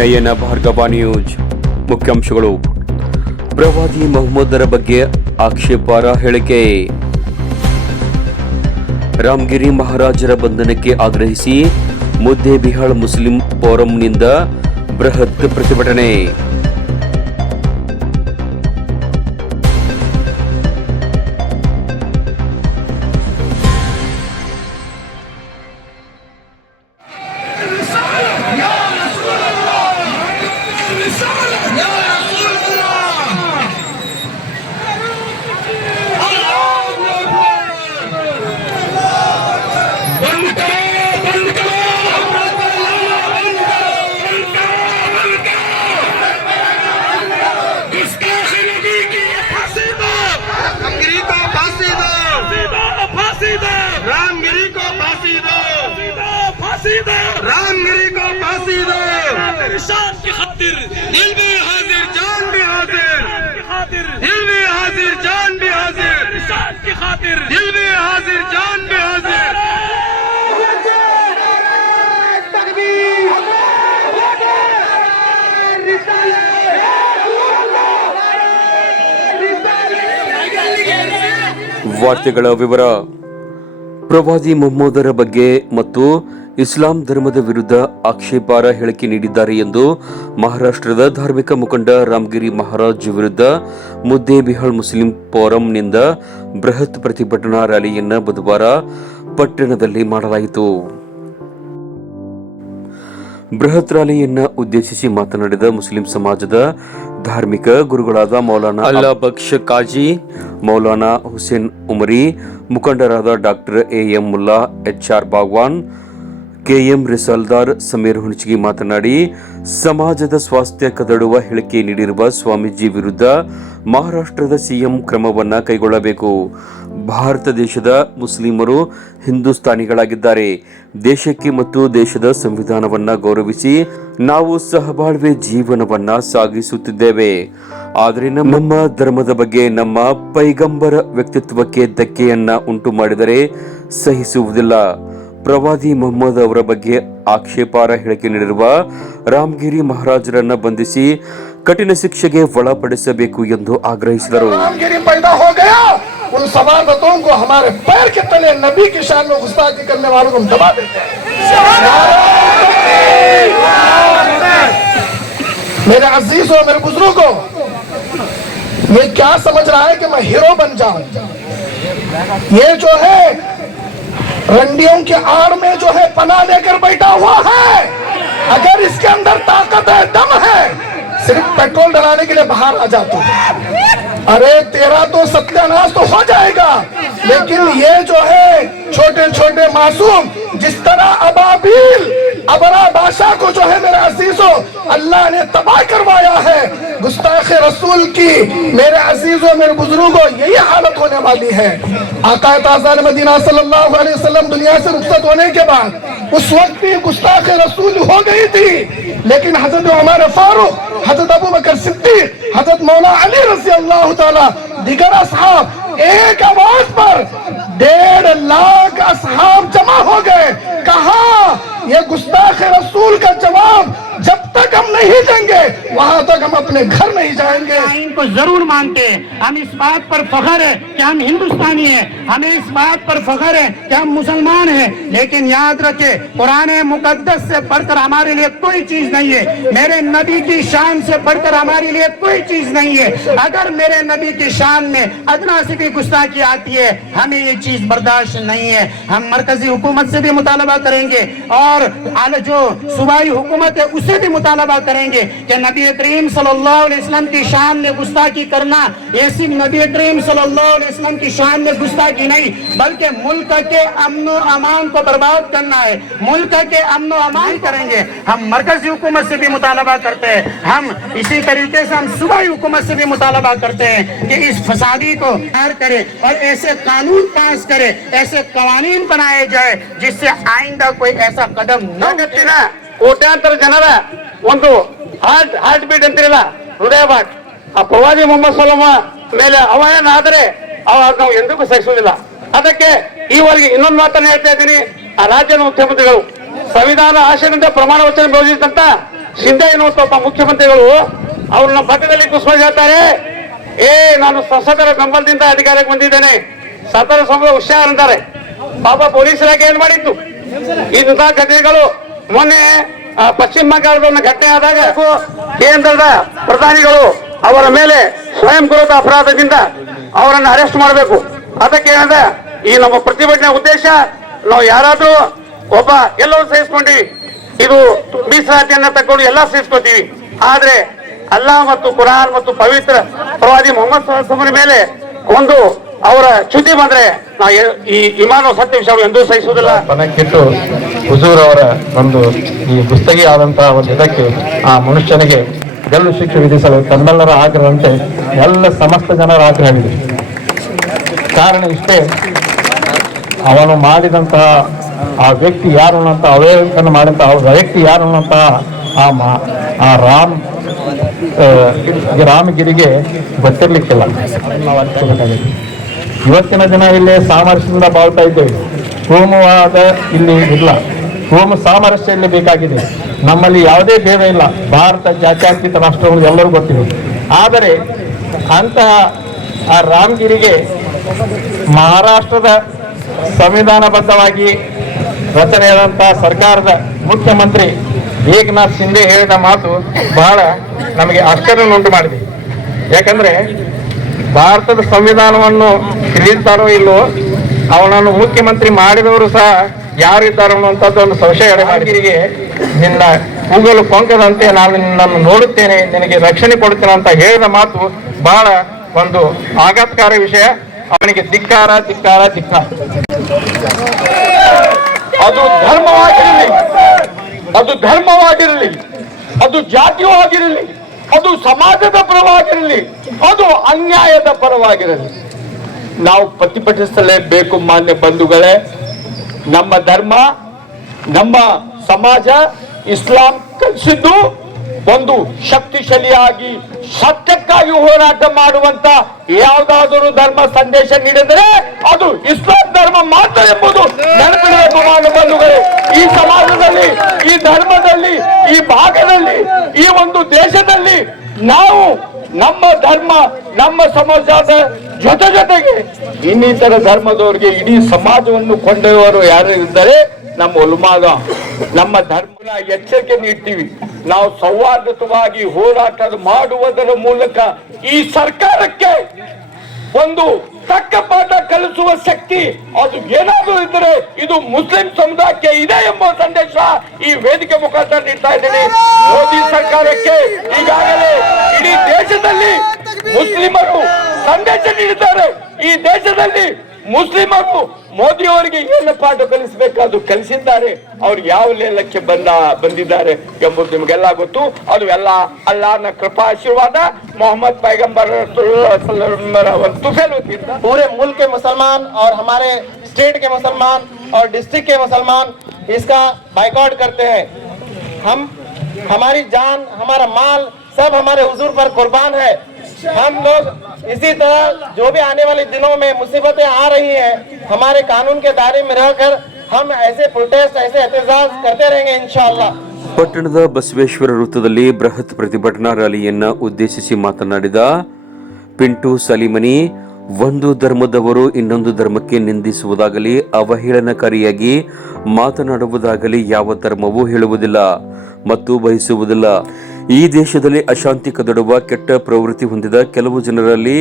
ನಯನ Bhargava news. ಮುಖ್ಯಾಂಶಗಳು. ಪ್ರವಾದಿ ಮೊಹಮ್ಮದರ ಬಗ್ಗೆ ಆಕ್ಷೇಪಾರ ಹೇಳಿಕೆ. ರಾಮಗಿರಿ ಮಹಾರಾಜರ ಬಂಧನಕ್ಕೆ ಆಗ್ರಹಿಸಿ ಮುದ್ದೇಬಿಹಾಳ್ ಮುಸ್ಲಿಂ ಫೋರಂನಿಂದ ಬೃಹತ್ ಪ್ರತಿಭಟನೆ. دل بھی حاضر، جان بھی حاضر۔ دل بھی حاضر، جان بھی حاضر۔ کی خاطر دل بھی حاضر، جان بھی حاضر۔ ವಾರ್ತೆಗಳ ವಿವರ ಪ್ರವಾದಿ ಮೊಹಮ್ಮದರ ಬಗ್ಗೆ ಮತ್ತು ಇಸ್ಲಾಂ ಧರ್ಮದ ವಿರುದ್ಧ ಆಕ್ಷೇಪಾರ ಹೇಳಿಕೆ ನೀಡಿದ್ದಾರೆ ಎಂದು ಮಹಾರಾಷ್ಟ್ರದ ಧಾರ್ಮಿಕ ಮುಖಂಡ ರಾಮಗಿರಿ ಮಹಾರಾಜ್ ವಿರುದ್ಧ ಮುದ್ದೇಬಿಹಾಳ್ ಮುಸ್ಲಿಂ ಫೋರಂನಿಂದ ಬೃಹತ್ ಪ್ರತಿಭಟನಾ ರ್ಯಾಲಿಯನ್ನು ಬುಧವಾರ ಪಟ್ಟಣದಲ್ಲಿ ಮಾಡಲಾಯಿತು. ಬೃಹತ್ ರ್ಯಾಲಿಯನ್ನು ಉದ್ದೇಶಿಸಿ ಮಾತನಾಡಿದ ಮುಸ್ಲಿಂ ಸಮಾಜದ ಧಾರ್ಮಿಕ ಗುರುಗಳಾದ ಮೌಲಾನಾ ಅಲ್ಲಾ ಬಕ್ಷ ಕಾಜಿ ಮೌಲಾನಾ ಹುಸೇನ್ ಉಮರಿ ಮುಖಂಡರಾದ doctor A M Mulla H R Bagwan KM Risaldar Sameer Hunachagi ಮಾತನಾಡಿ ಸಮಾಜದ ಸ್ವಾಸ್ಥ್ಯ ಕದಡುವ ಹೇಳಿಕೆ ನೀಡಿರುವ ಸ್ವಾಮೀಜಿ ವಿರುದ್ಧ ಮಹಾರಾಷ್ಟ್ರದ ಸಿಎಂ ಕ್ರಮವನ್ನ ಕೈಗೊಳ್ಳಬೇಕು. ಭಾರತ ದೇಶದ ಮುಸ್ಲಿಮರು ಹಿಂದೂಸ್ತಾನಿಗಳಾಗಿದ್ದಾರೆ. ದೇಶಕ್ಕೆ ಮತ್ತು ದೇಶದ ಸಂವಿಧಾನವನ್ನ ಗೌರವಿಸಿ ನಾವು ಸಹಬಾಳ್ವೆ ಜೀವನವನ್ನ ಸಾಗಿಸುತ್ತಿದ್ದೇವೆ. ಆದರೆ ನಮ್ಮ ಧರ್ಮದ ಬಗ್ಗೆ, ನಮ್ಮ ಪೈಗಂಬರ ವ್ಯಕ್ತಿತ್ವಕ್ಕೆ ಧಕ್ಕೆಯನ್ನ ಉಂಟು ಮಾಡಿದರೆ ಸಹಿಸುವುದಿಲ್ಲ. ಪ್ರವಾದಿ ಮೊಹಮ್ಮದ್ ಅವರ ಬಗ್ಗೆ ಆಕ್ಷೇಪಾರ ಹೇಳಿಕೆ ನೀಡಿರುವ ರಾಮಗಿರಿ ಮಹಾರಾಜರನ್ನ ಬಂಧಿಸಿ ಕಠಿಣ ಶಿಕ್ಷೆಗೆ ಒಳಪಡಿಸಬೇಕು ಎಂದು ಆಗ್ರಹಿಸಿದರು. ان سباستوں کو ہمارے پیر کے تلے نبی کی شان میں گستاخی کرنے والوں کو ہم دبا دیتے ہیں۔ میرے عزیز اور میرے بزرگوں یہ کیا سمجھ رہا ہے کہ میں ہیرو بن جاؤں؟ یہ جو ہے، رنڈیوں کے آڑ میں جو ہے پناہ لے کر بیٹھا ہوا ہے۔ اگر اس کے اندر طاقت ہے، دم ہے، صرف پیٹرول ڈلانے کے لیے باہر آ جاتا ہوں۔ ارے تیرا تو ستیہ ناس تو ہو جائے گا۔ لیکن یہ جو ہے چھوٹے چھوٹے معصوم، جس طرح ابابیل ابرا بادشاہ کو جو ہے میرے عزیزوں اللہ نے تباہ کروایا ہے۔ گستاخ رسول کی میرے عزیزوں میرے بزرگوں یہی حالت ہونے والی ہے۔ آقا تازان مدینہ صلی اللہ علیہ وسلم دنیا سے رخصت ہونے کے بعد اس وقت بھی گستاخ رسول ہو گئی تھی۔ لیکن حضرت عمر فاروق، حضرت ابو بکر صدیق، حضرت مولا علی رضی اللہ تعالی، دیگر اصحاب ایک آواز پر ڈیڑھ لاکھ اصحاب جمع ہو گئے۔ کہاں؟ یہ گستاخ رسول کا جواب نہیں دیں گے، وہاں تک ہم اپنے گھر نہیں جائیں گے۔ آئین کو ضرور مانتے ہیں۔ ہم اس بات پر فخر ہے کہ ہم ہندوستانی ہیں۔ ہمیں اس بات پر فخر ہے کہ ہم مسلمان ہیں۔ لیکن یاد رکھے، قرآن مقدس سے پڑھ کر ہمارے لیے کوئی چیز نہیں ہے۔ میرے نبی کی شان سے پڑھ کر ہمارے لیے کوئی چیز نہیں ہے۔ اگر میرے نبی کی شان میں ادنا سے بھی گستاخی آتی ہے، ہمیں یہ چیز برداشت نہیں ہے۔ ہم مرکزی حکومت سے بھی مطالبہ کریں گے اور جو صوبائی حکومت ہے، اسے بھی مطالبہ کریں کریں گے کہ نبی کریم صلی اللہ علیہ وسلم کی شان میں گستاخی کرنا یہ صرف نبی کریم صلی اللہ علیہ وسلم کی شان میں گستاخی نہیں، بلکہ ملک کے امن و امان کو برباد کرنا ہے۔ ملک کے امن و امان کریں گے۔ ہم مرکزی حکومت سے بھی مطالبہ کرتے ہیں۔ ہم اسی طریقے سے ہم صبح حکومت سے بھی مطالبہ کرتے ہیں کہ اس فسادی کو ہار کرے اور ایسے قانون پاس کرے، ایسے قوانین بنائے جائے جس سے آئندہ کوئی ایسا قدم نہ کوٹیانتر ہے ಒಂದು ಹಾರ್ಟ್ ಹಾರ್ಟ್ ಬೀಟ್ ಅಂತಿರಲ್ಲ? ಹೃದಯ ಬಾಟ್ ಆ ಪ್ರವಾದಿ ಮೊಹಮ್ಮದ್ ಸಲಮ ಮೇಲೆ ಅವಮಾನ ಆದರೆ ನಾವು ಎಂದಿಗೂ ಸಹಿಸುವುದಿಲ್ಲ. ಅದಕ್ಕೆ ಈವರೆಗೆ ಇನ್ನೊಂದು ಮಾತನ್ನು ಹೇಳ್ತಾ ಇದ್ದೀನಿ. ಆ ರಾಜ್ಯದ ಮುಖ್ಯಮಂತ್ರಿಗಳು ಸಂವಿಧಾನ ಆಶಯದಿಂದ ಪ್ರಮಾಣ ವಚನ ಬೋಧಿಸಿದಂತ ಶಿಂದೆ ಎನ್ನುವಂತ ಒಬ್ಬ ಮುಖ್ಯಮಂತ್ರಿಗಳು ಅವ್ರನ್ನ ಪಕ್ಕದಲ್ಲಿ ಕುಸ್ಮ ಹೇಳ್ತಾರೆ, ಏ, ನಾನು ಸಸದರ ಬೆಂಬಲದಿಂದ ಅಧಿಕಾರಕ್ಕೆ ಬಂದಿದ್ದೇನೆ. ಸದರ ಸಂಬಳ ಹುಷಾರ್ ಅಂತಾರೆ. ಪಾಪ ಪೊಲೀಸ್ ಇಲಾಖೆ ಏನ್ ಮಾಡಿತ್ತು ಇಂತಹ ಘಟನೆಗಳು ಮೊನ್ನೆ ಪಶ್ಚಿಮ ಬಂಗಾಳದ ಘಟನೆ ಆದಾಗ ಕೇಂದ್ರದ ಪ್ರಧಾನಿಗಳು ಅವರ ಮೇಲೆ ಸ್ವಯಂ ಗುರುತ ಅಪರಾಧದಿಂದ ಅವರನ್ನು ಅರೆಸ್ಟ್ ಮಾಡಬೇಕು. ಅದಕ್ಕೆ ಈ ನಮ್ಮ ಪ್ರತಿಭಟನೆ ಉದ್ದೇಶ ನಾವು ಯಾರಾದ್ರೂ ಒಬ್ಬ ಎಲ್ಲರೂ ಸಹಿಸ್ಕೊಂಡಿವಿ ಇದು ಮೀಸಲಾತಿಯನ್ನ ತಗೊಂಡು ಎಲ್ಲ ಸಹಿಸ್ಕೊತೀವಿ ಆದ್ರೆ ಅಲ್ಲಾ ಮತ್ತು ಕುರಾನ್ ಮತ್ತು ಪವಿತ್ರ ಪ್ರವಾದಿ ಮೊಹಮ್ಮದ್ ಮೇಲೆ ಒಂದು ಅವರ ಚ್ಯುತಿ ಬಂದ್ರೆ ನಾವು ಈ ವಿಮಾನ ಸತ್ಯ ವಿಷಯ ಎಂದೂ ಸಹಿಸುವುದಿಲ್ಲ. ಹುಜೂರ್ ಅವರ ಒಂದು ಈ ಗುಸ್ತಗಿ ಆದಂತಹ ಒಂದು ಇದಕ್ಕೆ ಆ ಮನುಷ್ಯನಿಗೆ ಗಲ್ಲು ಶಿಕ್ಷೆ ವಿಧಿಸಲು ತಮ್ಮೆಲ್ಲರ ಆಗ್ರಹಂತೆ ಎಲ್ಲ ಸಮಸ್ತ ಜನರ ಆಗ್ರಹವಿದೆ. ಕಾರಣ ಇಷ್ಟೇ, ಅವನು ಮಾಡಿದಂತಹ ಆ ವ್ಯಕ್ತಿ ಯಾರು ಅನ್ನೋಂಥ ಅವೇಕನ್ನು ಮಾಡಿದಂತಹ ಆ ವ್ಯಕ್ತಿ ಯಾರು ಅನ್ನೋಂತಹ ಆ ಮಾ, ಆ ರಾಮ್ ರಾಮಗಿರಿಗೆ ಗೊತ್ತಿರ್ಲಿಕ್ಕಿಲ್ಲ. ಇವತ್ತಿನ ದಿನ ಇಲ್ಲಿ ಸಾಮರಸ್ಯದಿಂದ ಬಾಳ್ತಾ ಇದ್ದೇವೆ. ಕೋಮುವಾದ ಇಲ್ಲಿ ಇಲ್ಲ. ಕೋಮು ಸಾಮರಸ್ಯಲ್ಲಿ ಬೇಕಾಗಿದೆ. ನಮ್ಮಲ್ಲಿ ಯಾವುದೇ ಭೇದ ಇಲ್ಲ. ಭಾರತ ಜಾತ್ಯತೀತ ರಾಷ್ಟ್ರಗಳು ಎಲ್ಲರೂ ಗೊತ್ತಿದೆ ಆದರೆ ಅಂತಹ ಆ ರಾಮಗಿರಿಗೆ ಮಹಾರಾಷ್ಟ್ರದ ಸಂವಿಧಾನಬದ್ಧವಾಗಿ ರಚನೆಯಾದಂತಹ ಸರ್ಕಾರದ ಮುಖ್ಯಮಂತ್ರಿ ಏಕನಾಥ್ ಶಿಂದೆ ಹೇಳಿದ ಮಾತು ಬಹಳ ನಮಗೆ ಆಶ್ಚರ್ಯವನ್ನುಂಟು ಮಾಡಿದೆ. ಯಾಕಂದ್ರೆ ಭಾರತದ ಸಂವಿಧಾನವನ್ನು ತಿಳಿತಾರೋ ಇಲ್ಲೋ ಅವನನ್ನು ಮುಖ್ಯಮಂತ್ರಿ ಮಾಡಿದವರು ಸಹ ಯಾರಿದ್ದಾರೋ ಅನ್ನುವಂಥದ್ದು ಒಂದು ಸಂಶಯ ಎಡೆಮಾಡಿಗೆ ನಿನ್ನ ಕೂಗಲು ಕೊಂಕದಂತೆ ನಾನು ನಿನ್ನನ್ನು ನೋಡುತ್ತೇನೆ ನಿನಗೆ ರಕ್ಷಣೆ ಕೊಡುತ್ತೇನೆ ಅಂತ ಹೇಳಿದ ಮಾತು ಬಹಳ ಒಂದು ಆಘಾತಕಾರಿ ವಿಷಯ. ಅವನಿಗೆ ಧಿಕ್ಕಾರ ಧಿಕ್ಕಾರ ಧಿಕ್ಕಾರ. ಅದು ಧರ್ಮವಾಗಿರಲಿ. ಅದು ಧರ್ಮವಾಗಿರಲಿ. ಅದು ಜಾತಿಯವಾಗಿರಲಿ. ಅದು ಸಮಾಜದ ಪರವಾಗಿರಲಿ. ಅದು ಅನ್ಯಾಯದ ಪರವಾಗಿರಲಿ. ನಾವು ಪ್ರತಿಭಟಿಸಲೇಬೇಕು ಮಾನ್ಯ ಬಂಧುಗಳೇ. ನಮ್ಮ ಧರ್ಮ, ನಮ್ಮ ಸಮಾಜ, ಇಸ್ಲಾಂ ಕಲಿಸಿದ್ದು ಒಂದು ಶಕ್ತಿಶಾಲಿಯಾಗಿ ಸತ್ಯಕ್ಕಾಗಿ ಹೋರಾಟ ಮಾಡುವಂತ ಯಾವುದಾದರೂ ಧರ್ಮ ಸಂದೇಶ ನೀಡಿದರೆ ಅದು ಇಸ್ಲಾಂ ಧರ್ಮ ಮಾತ್ರ ಎಂಬುದು ನೆನಪಿಡಬೇಕು ಮಾನ್ಯ ಬಂಧುಗಳೇ ಈ ಸಮಾಜದಲ್ಲಿ ಈ ಧರ್ಮದಲ್ಲಿ ಈ ಭಾಗದಲ್ಲಿ ಈ ಒಂದು ದೇಶದಲ್ಲಿ ನಾವು ನಮ್ಮ ಧರ್ಮ, ನಮ್ಮ ಸಮಾಜದ ಜೊತೆ ಜೊತೆಗೆ ಇನ್ನಿತರ ಧರ್ಮದವರಿಗೆ ಇಡೀ ಸಮಾಜವನ್ನು ಕೊಂಡೊಯ್ಯುವರು ಯಾರು ಇದ್ದಾರೆ ನಮ್ಮ ಉಲ್ಮಾಗ ನಮ್ಮ ಧರ್ಮನ ಎಚ್ಚರಿಕೆ ನೀಡ್ತೀವಿ. ನಾವು ಸೌಹಾರ್ದತವಾಗಿ ಹೋರಾಟ ಮಾಡುವುದರ ಮೂಲಕ ಈ ಸರ್ಕಾರಕ್ಕೆ ಒಂದು ತಕ್ಕ ಪಾಠ ಕಲಿಸುವ ಶಕ್ತಿ ಅದು ಏನಾದರೂ ಇದ್ರೆ ಇದು ಮುಸ್ಲಿಂ ಸಮುದಾಯಕ್ಕೆ ಇದೆ ಎಂಬ ಸಂದೇಶ ಈ ವೇದಿಕೆ ಮುಖಾಂತರ ನೀಡ್ತಾ ಇದ್ದೀನಿ. ಮೋದಿ ಸರ್ಕಾರಕ್ಕೆ ಈಗಾಗಲೇ ಇಡೀ ದೇಶದಲ್ಲಿ ಮುಸ್ಲಿಮರು ಸಂದೇಶ ನೀಡಿದ್ದಾರೆ. ಈ ದೇಶದಲ್ಲಿ ಮುಸ್ಲಿಮರು ಮೋದಿಯವರಿಗೆ ಏನು ಪಾಠ ಕಲಿಸಬೇಕಾದ್ರು ಕಲಿಸಿದ್ದಾರೆ. ಅವ್ರು ಯಾವ ಲೇಲಕ್ಕೆ ಬಂದ، ಬಂದಿದ್ದಾರೆ ಎಂಬುದು ನಿಮಗೆಲ್ಲ ಗೊತ್ತು. ಅದು ಎಲ್ಲ ಅಲ್ಲಾಹನ ಕೃಪಾ ಆಶೀರ್ವಾದ ಮೊಹಮ್ಮದ್ پیغمبر پورے ملک کے مسلمان اور ہمارے اسٹیٹ کے مسلمان اور ڈسٹرکٹ کے مسلمان اس کا بائیکاٹ کرتے ہیں ہم ہماری جان ہمارا مال سب ہمارے حضور پر قربان ہے हम लोग इसी तरह जो भी आने वाले दिनों में मुसीबतें आ रही हैं हमारे कानून के दायरे में रहकर हम ऐसे प्रोटेस्ट ऐसे एहतजाज करते रहेंगे इंशाल्लाह ಪಟ್ಟಣದ ಬಸವೇಶ್ವರ ವೃತ್ತದಲ್ಲಿ ಬೃಹತ್ ಪ್ರತಿಭಟನಾ ರ್ಯಾಲಿಯನ್ನ ಉದ್ದೇಶಿಸಿ ಮಾತನಾಡಿದ ಪಿಂಟು ಸಲಿಮನಿ ಒಂದು ಧರ್ಮದವರು ಇನ್ನೊಂದು ಧರ್ಮಕ್ಕೆ ನಿಂದಿಸುವುದಾಗಲಿ ಅವಹೇಳನಕಾರಿಯಾಗಿ ಮಾತನಾಡುವುದಾಗಲಿ ಯಾವ ಧರ್ಮವೂ ಹೇಳುವುದಿಲ್ಲ ಮತ್ತು ಬಯಸುವುದಿಲ್ಲ ಈ ದೇಶದಲ್ಲಿ ಅಶಾಂತಿ ಕದಡುವ ಕೆಟ್ಟ ಪ್ರವೃತ್ತಿ ಹೊಂದಿದ ಕೆಲವು ಜನರಲ್ಲಿ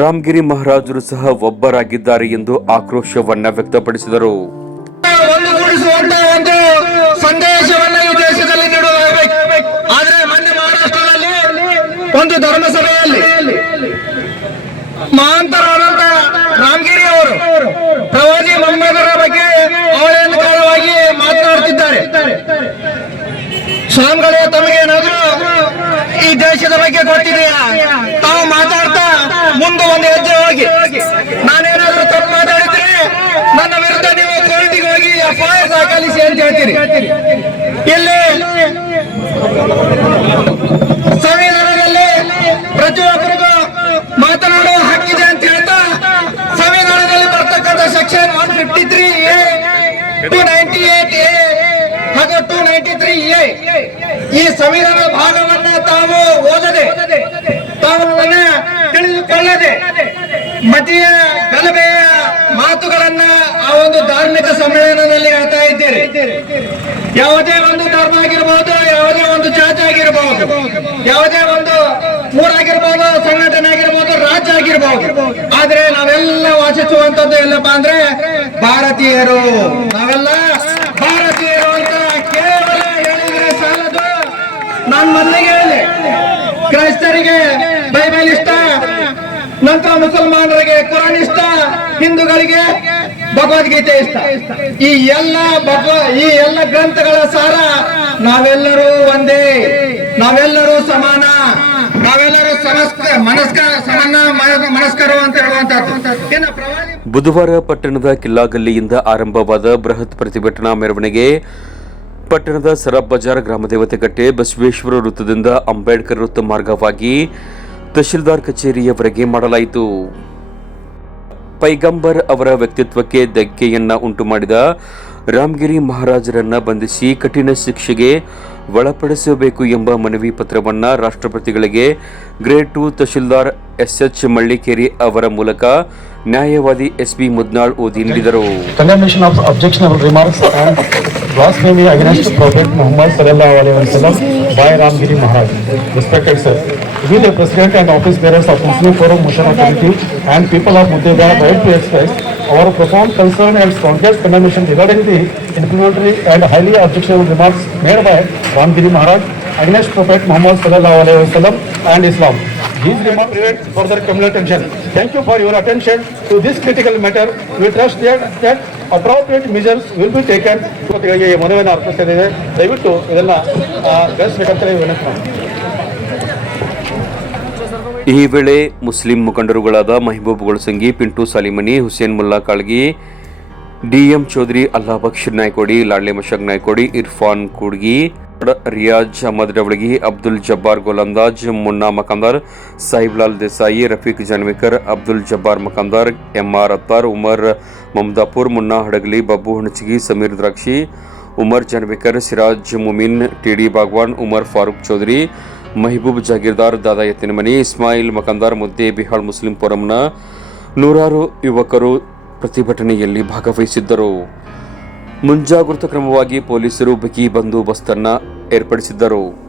ರಾಮಗಿರಿ ಮಹಾರಾಜರು ಸಹ ಒಬ್ಬರಾಗಿದ್ದಾರೆ ಎಂದು ಆಕ್ರೋಶವನ್ನ ವ್ಯಕ್ತಪಡಿಸಿದರು. ಒಂದು ಧರ್ಮಸಭೆಯಲ್ಲಿ ಮಹಾಂತರಾದಂತ ರಾಮಗಿರಿ ಅವರು ಪ್ರವಾದಿ ಮೊಹಮ್ಮದರ ಬಗ್ಗೆ ಅವಹೇಳನಕಾರವಾಗಿ ಮಾತನಾಡುತ್ತಿದ್ದಾರೆ? ಸ್ವಾಮಿಗಳೇ, ತಮಗೇನಾದ್ರೂ ಈ ದೇಶದ ಬಗ್ಗೆ ಗೊತ್ತಿದೆಯಾ? ತಾವು ಮಾತಾಡ್ತಾ ಮುಂದೆ ಒಂದು ಹೆಜ್ಜೆ ಹೋಗಿ. ನಾನೇನಾದ್ರೂ ತಪ್ಪು ಮಾತಾಡಿದ್ರೆ ನನ್ನ ವಿರುದ್ಧ ನೀವು ಕೋರ್ಟಿಗೆ ಹೋಗಿ ಅಪಾಯ ದಾಖಲಿಸಿ ಅಂತ ಹೇಳ್ತೀರಿ. ಇಲ್ಲಿ ಸಂವಿಧಾನದಲ್ಲಿ ಪ್ರತಿಯೊಬ್ಬರಿಗೂ ಮಾತನಾಡುವ ಹಕ್ಕಿದೆ ಅಂತ ಹೇಳ್ತಾ ಸಂವಿಧಾನದಲ್ಲಿ ಬರ್ತಕ್ಕಂಥ section one fifty three two ninety eight A ಹಾಗೂ ನೈಂಟಿ ತ್ರೀ ಈ ಸಂವಿಧಾನ ಭಾಗವನ್ನ ತಾವು ಓದದೆ, ತಾವು ತಿಳಿದುಕೊಳ್ಳದೆ, ಮತೀಯ ಗಲಭೆಯ ಮಾತುಗಳನ್ನ ಆ ಒಂದು ಧಾರ್ಮಿಕ ಸಮ್ಮೇಳನದಲ್ಲಿ ಹೇಳ್ತಾ ಇದ್ದೀರಿ. ಯಾವುದೇ ಒಂದು ಧರ್ಮ ಆಗಿರ್ಬೋದು, ಯಾವುದೇ ಒಂದು ಜಾತಿ ಆಗಿರ್ಬೋದು, ಯಾವುದೇ ಒಂದು ಊರಾಗಿರ್ಬೋದು ಸಂಘಟನೆ ಆಗಿರ್ಬೋದು, ರಾಜ್ಯ ಆಗಿರ್ಬೋದು, ಆದ್ರೆ ನಾವೆಲ್ಲ ವಾಸಿಸುವಂತದ್ದು ಎಲ್ಲಪ್ಪ ಅಂದ್ರೆ ಭಾರತೀಯರು. ನಾವೆಲ್ಲ ಭಾರತೀಯರು ನಾನು ಮೊದಲಿಗೆ ಹೇಳಿ. ಕ್ರೈಸ್ತರಿಗೆ ಬೈಬಲ್ ಇಷ್ಟ. ನಂತರ ಮುಸಲ್ಮಾನರಿಗೆ ಕುರಾನ್ ಇಷ್ಟ. ಹಿಂದೂಗಳಿಗೆ ಭಗವದ್ಗೀತೆ ಇಷ್ಟ. ಈ ಎಲ್ಲ ಭಗವ, ಈ ಎಲ್ಲ ಗ್ರಂಥಗಳ ಸಾರ ನಾವೆಲ್ಲರೂ ಒಂದೇ. ನಾವೆಲ್ಲರೂ ಸಮಾನ. ನಾವೆಲ್ಲರೂ ಸಮಸ್ಕ ಮನಸ್ಕ ಸಮಾನ ಮನಸ್ಕರು ಅಂತ ಹೇಳುವಂತದ್ದು ಬುಧವಾರ ಪಟ್ಟಣದ ಕಿಲ್ಲಾಗಲ್ಲಿಯಿಂದ ಆರಂಭವಾದ ಬೃಹತ್ ಪ್ರತಿಭಟನಾ ಮೆರವಣಿಗೆ ಪಟ್ಟಣದ ಸರಬ್ ಬಜಾರ್ ಗ್ರಾಮ ದೇವತೆ ಕಟ್ಟೆ ಬಸವೇಶ್ವರ ವೃತ್ತದಿಂದ ಅಂಬೇಡ್ಕರ್ ವೃತ್ತ ಮಾರ್ಗವಾಗಿ ತಹಶೀಲ್ದಾರ್ ಕಚೇರಿಯವರೆಗೆ ಮಾಡಲಾಯಿತು. ಪೈಗಂಬರ್ ಅವರ ವ್ಯಕ್ತಿತ್ವಕ್ಕೆ ಧಕ್ಕೆಯನ್ನ ಉಂಟು ಮಾಡಿದ ರಾಮಗಿರಿ ಮಹಾರಾಜರನ್ನ ಬಂಧಿಸಿ ಕಠಿಣ ಶಿಕ್ಷೆಗೆ ಒಳಪಡಿಸಬೇಕು ಎಂಬ ಮನವಿ ಪತ್ರವನ್ನು ರಾಷ್ಟ್ರಪತಿಗಳಿಗೆ grade two tahsildar S H Mallikeri ಅವರ ಮೂಲಕ ನ್ಯಾಯವಾದಿ ಎಸ್ ಬಿ ಮುದ್ನಾಳ್ ಓದಿ ನೀಡಿದರು we the President and office bearers of Muslim Forum Motion Authority and people of Muddebara right to express our profound concern and strongest condemnation regarding the inflammatory and highly objectionable remarks made by Ramgiri Maharaj against Prophet Muhammad sallallahu alaihi wasallam and Islam. These remarks prevent further communal tension. Thank you for your attention to this critical matter. We trust that, that appropriate measures will be taken. ಮನವಿಯನ್ನು ಅರ್ಪಿಸ್ತಾ. ಈ ವೇಳೆ Muslim ಮುಖಂಡರುಗಳಾದ Mehboob Golasangi Pintu Salimani, Hussain Mulla Kalgi, DM Chaudhary Alla ಬಕ್ಷೀರ್ Naikodi Ladle ಮಶಕ್ Naikodi, Irfan ಕುಡ್ಗಿ, Riyaz Ahmed Davalagi Abdul Jabbar Golandaz, Munna Makandar, Sahiblal Desai, Rafiq Janvikar, Abdul Jabbar Makandar, MR Attar, Umar Mamadapur, Munna Hadagali, Babbu Hanachagi, Sameer Drakshi, Umar Janvikar, Siraj Mumin, TD Bagwan, Umar Farooq Chaudhary Mehboob Jagirdar Dada Ettinamani Ismail Makandar Muddebihal Muslim ಫೋರಂನ ನೂರಾರು ಯುವಕರು ಪ್ರತಿಭಟನೆಯಲ್ಲಿ ಭಾಗವಹಿಸಿದ್ದರು. ಮುಂಜಾಗೃತ ಕ್ರಮವಾಗಿ ಪೊಲೀಸರು ಬಿಗಿ ಬಂದೋಬಸ್ತನ್ನ ಏರ್ಪಡಿಸಿದ್ದರು.